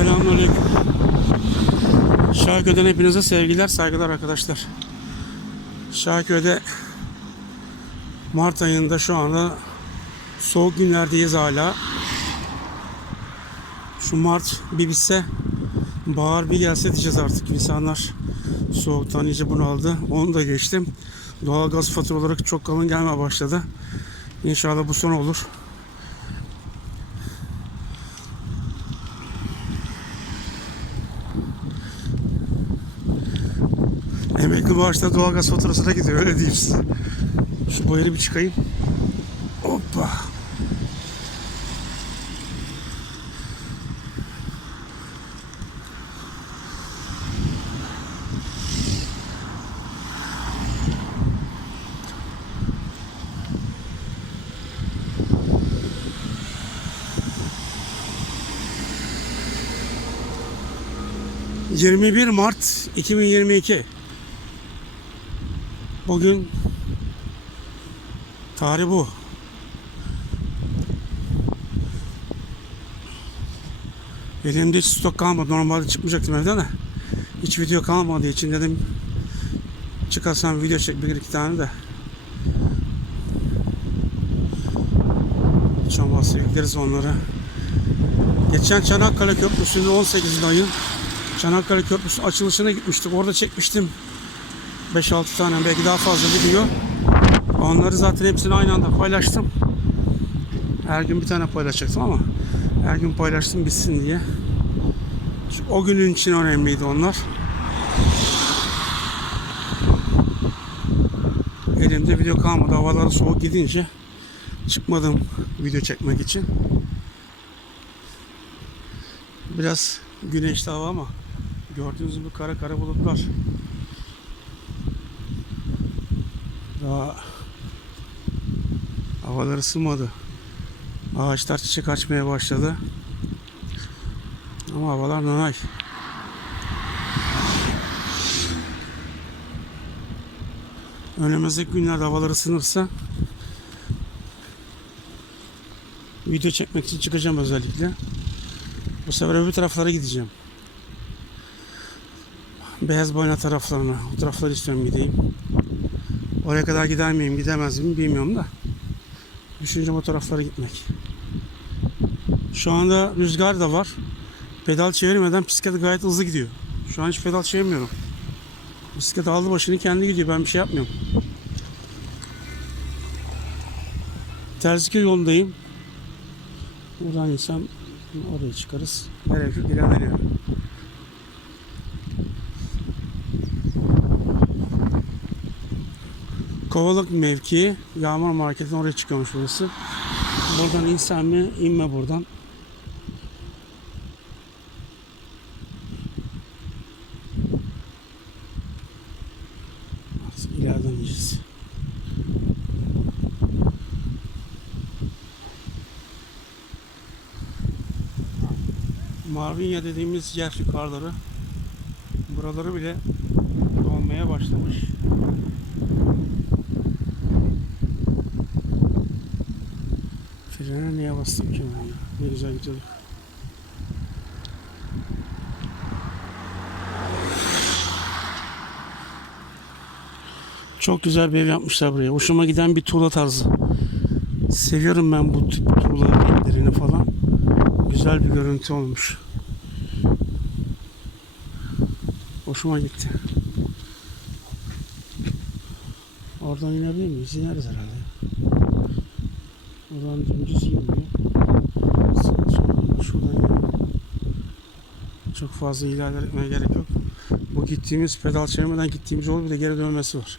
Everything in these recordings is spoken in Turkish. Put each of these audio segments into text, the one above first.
Selamünaleyküm. Şarköy'den hepinize sevgiler, saygılar arkadaşlar. Şarköy'de Mart ayında şu anda soğuk günlerdeyiz hala. Şu Mart bir bitse, bahar bir gelse diyeceğiz artık. İnsanlar soğuktan iyice bunaldı. Onu da geçtim. Doğalgaz faturaları çok kalın gelmeye başladı. İnşallah bu son olur. Maaşla doğalgaz faturasına gidiyor öyle diyeyim size. Şu boyarı bir çıkayım. Hoppa. ...21 Mart 2022 Bugün tarih bu. Elimde hiç stok kalmadı. Normalde çıkmayacaktım evden de. Hiç video kalmadığı için dedim çıkarsam video çek bir iki tane de. Hiç olmazsa yükleriz onları. Geçen Çanakkale Köprüsü'nün 18 ayın Çanakkale Köprüsü açılışına gitmiştik. Orada çekmiştim 5-6 tane belki daha fazla video. Onları zaten hepsini aynı anda paylaştım. Her gün bir tane paylaşacaktım ama her gün paylaştım bitsin diye. O günün için önemliydi onlar. Elimde video kalmadı. Havalar soğuk gidince çıkmadım video çekmek için. Biraz güneşli hava ama gördüğünüz gibi kara kara bulutlar. Daha havalar ısınmadı. Ağaçlar çiçek açmaya başladı. Ama havalar nanay. Önümüzdeki günlerde havalar ısınırsa video çekmek için çıkacağım özellikle. Bu sefer öbür taraflara gideceğim. Beyaz boyna taraflarına. O tarafları istiyorum gideyim. Oraya kadar gider miyim gidemez miyim bilmiyorum da. Düşüncem o taraflara gitmek. Şu anda rüzgar da var. Pedal çevirmeden bisiklet gayet hızlı gidiyor. Şu an hiç pedal çevirmiyorum. Bisiklet aldı başını kendi gidiyor. Ben bir şey yapmıyorum. Terziköy yolundayım. Buradan insan oraya çıkarız. Nereye ilerleniyor. Kovalık mevkii Yağmur Market'in oraya çıkıyormuş burası. Buradan insan mı? İnme buradan. Artık ileriden ineceğiz. Marvinya dediğimiz yer yukarıları. Buraları bile dolmaya başlamış. Frene niye bastım ki ben ya? Ne güzel gidiyorduk. Çok güzel bir ev yapmışlar buraya. Hoşuma giden bir tuğla tarzı. Seviyorum ben bu tip tuğla renklerini falan. Güzel bir görüntü olmuş. Hoşuma gitti. Oradan inebilir miyiz? İneriz herhalde. Oradan dümdüz inmiyor. Şuradan. Çok fazla ilerlemeye gerek yok. Bu gittiğimiz pedal çevirmeden gittiğimiz yol bir de geri dönmesi var.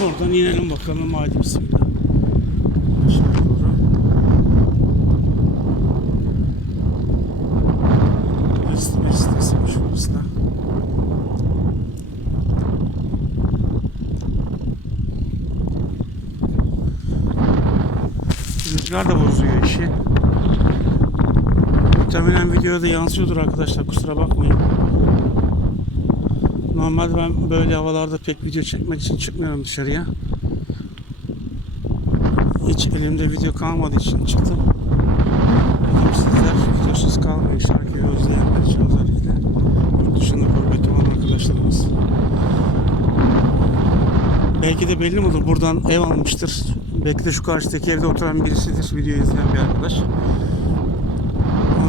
Buradan inelim bakalım hadi bismillah. Aşağı doğru. Hızlı meslesiymiş burası da. Rüzgar da bozuyor işi. Muhtemelen videoda yansıyordur arkadaşlar kusura bakmayın. Normalde ben böyle havalarda pek video çekmek için çıkmıyorum dışarıya. Hiç elimde video kalmadığı için çıktım. Dedim sizler videosuz kalmayın şarkıyı özleyenler için özellikle. Yurt dışında gurbeti olan arkadaşlarımız. Belki de belli mi olur buradan ev almıştır. Belki de şu karşıdaki evde oturan birisidir video izleyen bir arkadaş.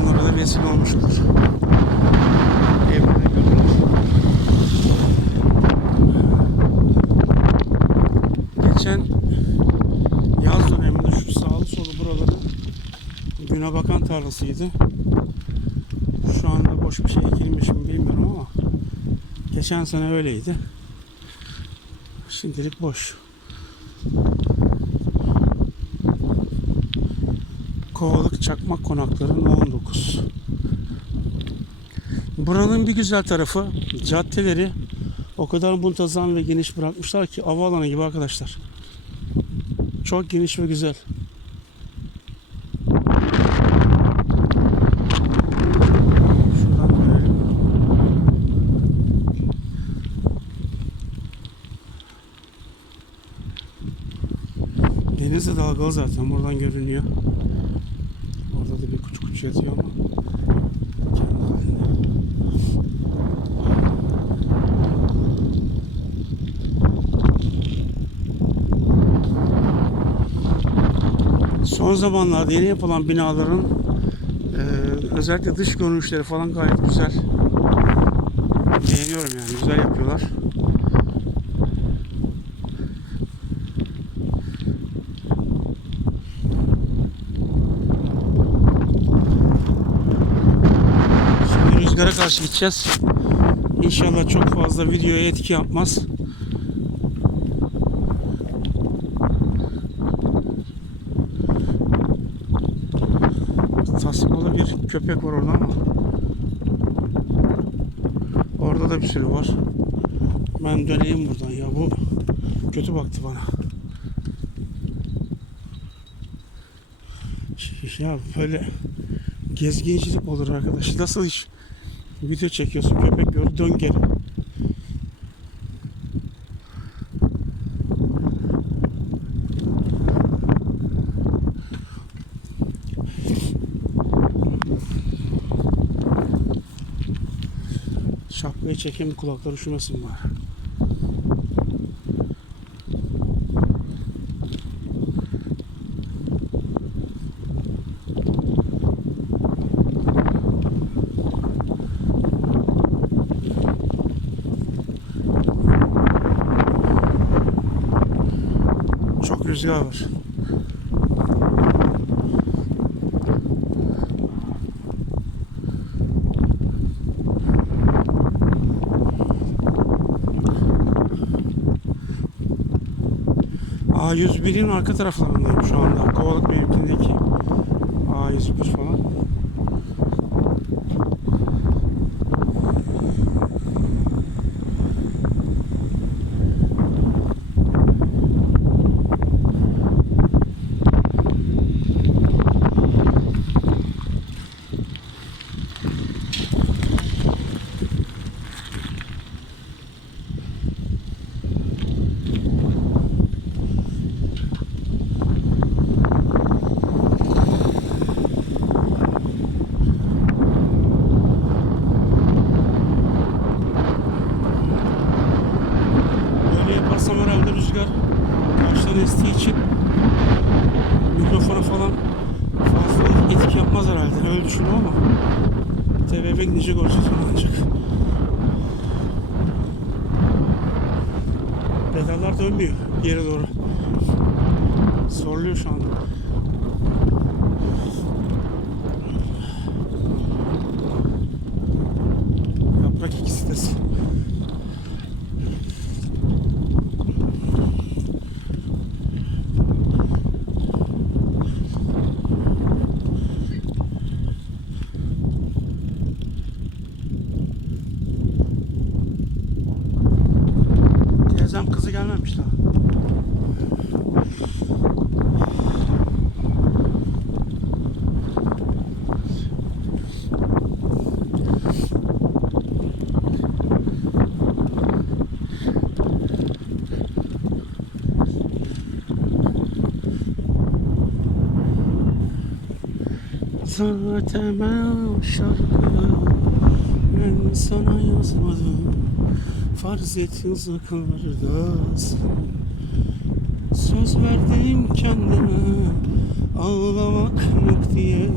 Onlara da vesile olmuş olur. Geçen yaz döneminde şu sağlı solu buraları güne bakan tarlasıydı. Şu anda boş bir şey ekilmiş mi bilmiyorum ama geçen sene öyleydi. Şimdilik boş. Kovalık Çakmak Konakları No 19. Buranın bir güzel tarafı caddeleri o kadar muntazam ve geniş bırakmışlar ki havaalanı gibi arkadaşlar. Çok geniş ve güzel. Deniz de dalgalı zaten buradan görünüyor. Kendi halinde. Son zamanlarda yeni yapılan binaların eee, özellikle dış görünüşleri falan gayet güzel. Beğeniyorum yani güzel yapıyorlar. Rüzgara karşı gideceğiz. İnşallah çok fazla videoya etki yapmaz. Tasmalı bir köpek var orada ama orada da bir sürü var. Ben döneyim buradan ya bu kötü baktı bana. Ya böyle gezgincilik olur arkadaş. Nasıl iş? Video çekiyorsun köpek gör dön geri. Şapkayı çekeyim kulakları üşümesin bari. Çok rüzgar var. A101'in arka taraflarındayım şu anda. Kovalık mevkindeki A101 falan. Böyle yaparsam herhalde rüzgar karşıdan estiği için mikrofona falan fazla etki yapmaz herhalde. Öyle düşünüyorum ama TVB gidince göreceğiz onu ancak. Pedallar dönmüyor geri doğru. Soruluyor şu anda. Yoksa temel şarkı Ben sana yazmadım. Farz et uzaklardasın Söz verdim kendime Ağlamak yok diye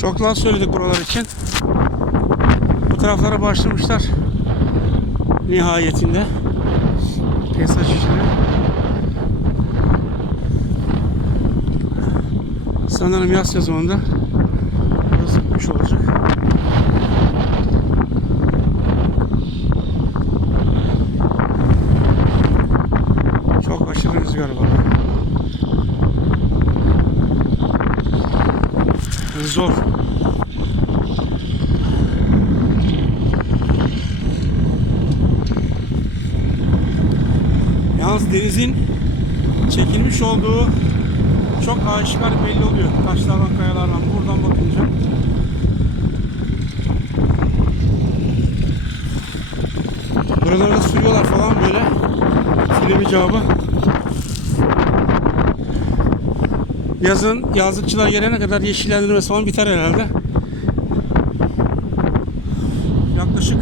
Çok laf söyledik buralar için. Bu taraflara başlamışlar. Nihayetinde. Piyasaj işine. Sanırım yaz sezonunda burası bitmiş olacak. Çok aşırı rüzgar var. Zor. Yalnız denizin çekilmiş olduğu çok aşikar belli oluyor. Taşlardan, kayalardan, buradan bakınca. Buralarda sürüyorlar falan böyle. Film icabı. Yazın yazlıkçılar gelene kadar yeşillendirmesi falan biter herhalde. Yaklaşık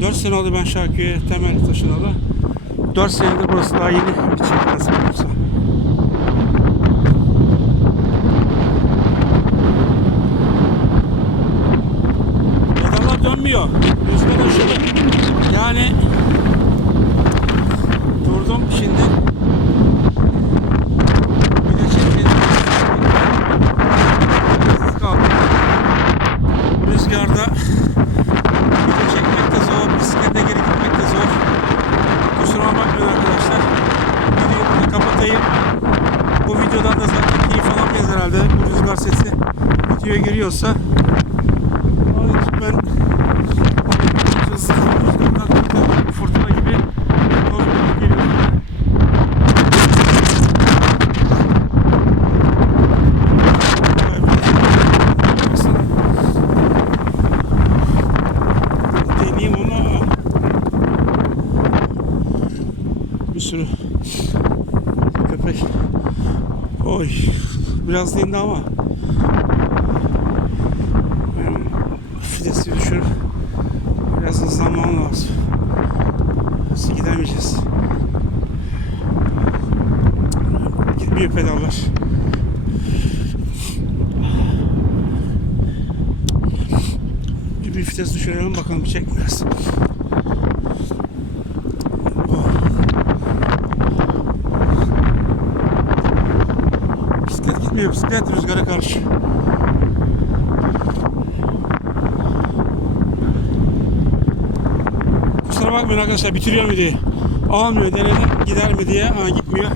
4 sene oldu ben Şarköy'e temel taşınalı. 4 senedir burası daha yeni bitecek nasıl olursa. Pedallar dönmüyor. Rüzgar aşırı. Yani durdum şimdi. Bir de çekmedim. Sessiz kaldım. Bu rüzgarda video çekmek de zor, bisiklete geri gitmek de zor. Kusura bakmayın arkadaşlar. Videoyu burada kapatayım. Bu videodan da zaten keyif alamayız herhalde. Bu rüzgar sesi videoya giriyorsa. Onun için ben hızlı rüzgardan bir fırtına bir sürü köpek. Oy, biraz dindi ama fidesi düşürüp biraz hızlanmam lazım. Biz gidemeyeceğiz. Gitmiyor pedallar. Bir, bir vites düşürelim bakalım çekmez. Gitmiyor. Bisiklet rüzgara karşı. Kusura bakmayın arkadaşlar bitiriyor mu diye. Almıyor denedim gider mi diye. Ha, gitmiyor.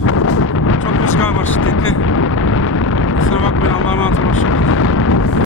Çok rüzgar var şiddetli. Kusura bakmayın Allah'a emanet olun.